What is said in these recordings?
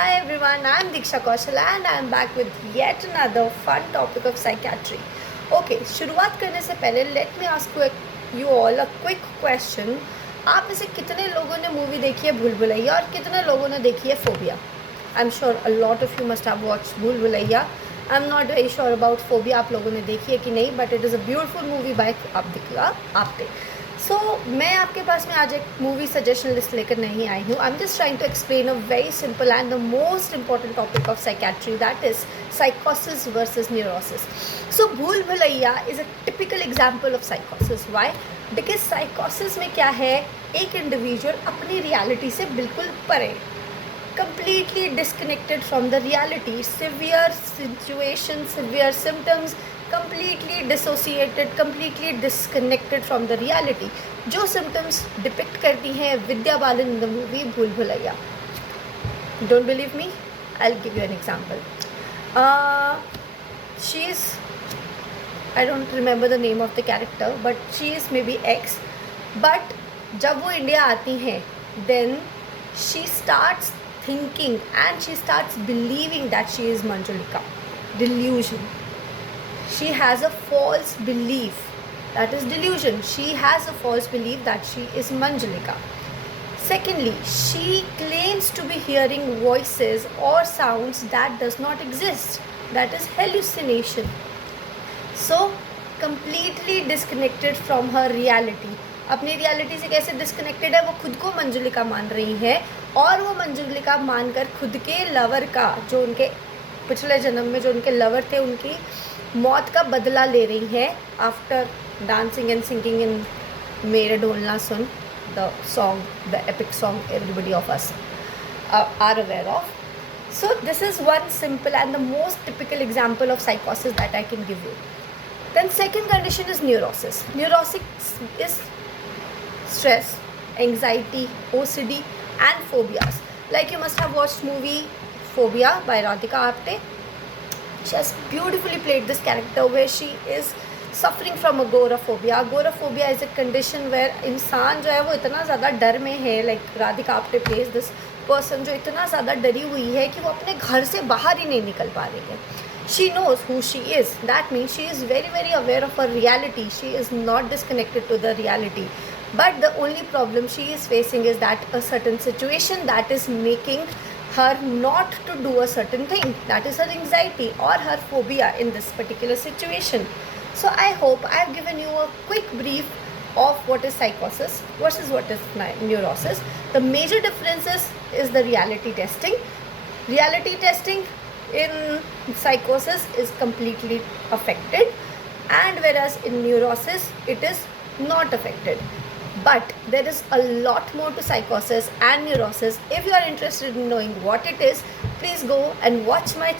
Hi everyone, I am Diksha Kaushal and I am back with yet another fun topic of psychiatry. Okay, शुरुआत करने से पहले let me ask you all a quick question. आप में से कितने लोगों ने मूवी देखी है भूल भुलैया और कितने लोगों ने देखी है phobia? I'm sure a lot of you must have watched भूल Bhulaiyaa. I'm not very sure about phobia आप लोगों ने देखी है कि नहीं, but it is a beautiful movie by आपने. सो मैं आपके पास में आज एक मूवी सजेशन लिस्ट लेकर नहीं आई हूँ. I am just trying to explain a very simple and the most important topic of psychiatry, that is साइकोसिस versus neurosis. सो भूल Bhulaiyaa is a typical example of साइकोसिस. Y? Because साइकोसिस में क्या है, एक इंडिविजुअल अपनी reality से बिल्कुल परे, completely disconnected from the reality, severe situation, severe symptoms, completely dissociated, completely disconnected from the reality. जो symptoms depict करती हैं Vidya Balan in the movie भूल Bhulaiyaa. Don't believe me? I'll give you an example. She is, I don't remember the name of the character, but she is maybe X. But जब वो India आती हैं, then she starts thinking and she starts believing that she is Manjulika. Delusion. She has a false belief. That is delusion. She has a false belief that she is Manjulika. Secondly, she claims to be hearing voices or sounds that does not exist. That is hallucination. So, completely disconnected from her reality. अपनी reality से कैसे disconnected है, वो खुद को मंजुलिका मान रही है और वो मंजुलिका मानकर खुद के लवर का, जो उनके पिछले जन्म में जो उनके लवर थे, उनकी मौत का बदला ले रही है after dancing and singing in मेरे ढोलना सुन, the song, the epic song everybody of us are aware of. So this is one simple and the most typical example of साइकोसिस that I can give you. Then second condition is neurosis. Neurosis is stress, anxiety, OCD and phobias. Like you must have watched movie Phobia by Radhika Apte. She has beautifully played this character where she is suffering from agoraphobia. Agoraphobia is a condition where इंसान जो है वो इतना ज़्यादा डर में है, like Radhika Apte plays this person जो इतना ज़्यादा डरी हुई है कि वो अपने घर से बाहर ही नहीं निकल पा रही है. She knows who she is. That means she is very, very aware of her reality. She is not disconnected to the reality. But the only problem she is facing is that a certain situation that is making her not to do a certain thing. That is her anxiety or her phobia in this particular situation. So I hope I have given you a quick brief of what is psychosis versus what is neurosis. The major differences is the reality testing. Reality testing in psychosis is completely affected, and whereas in neurosis it is not affected. But there is a lot more to psychosis and neurosis. If you are interested in knowing what it is, please go and watch my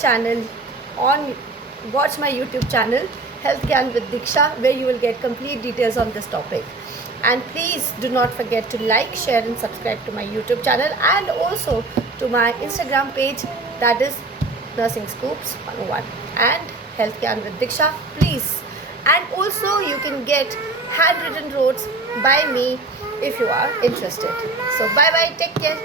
YouTube channel Health Gyan with Diksha, where you will get complete details on this topic. And please do not forget to like, share and subscribe to my YouTube channel and also to my Instagram page, that is Nursing Scoops 101 and Health Gyan with Diksha, please. And also you can get handwritten notes by me if you are interested. So bye bye, take care.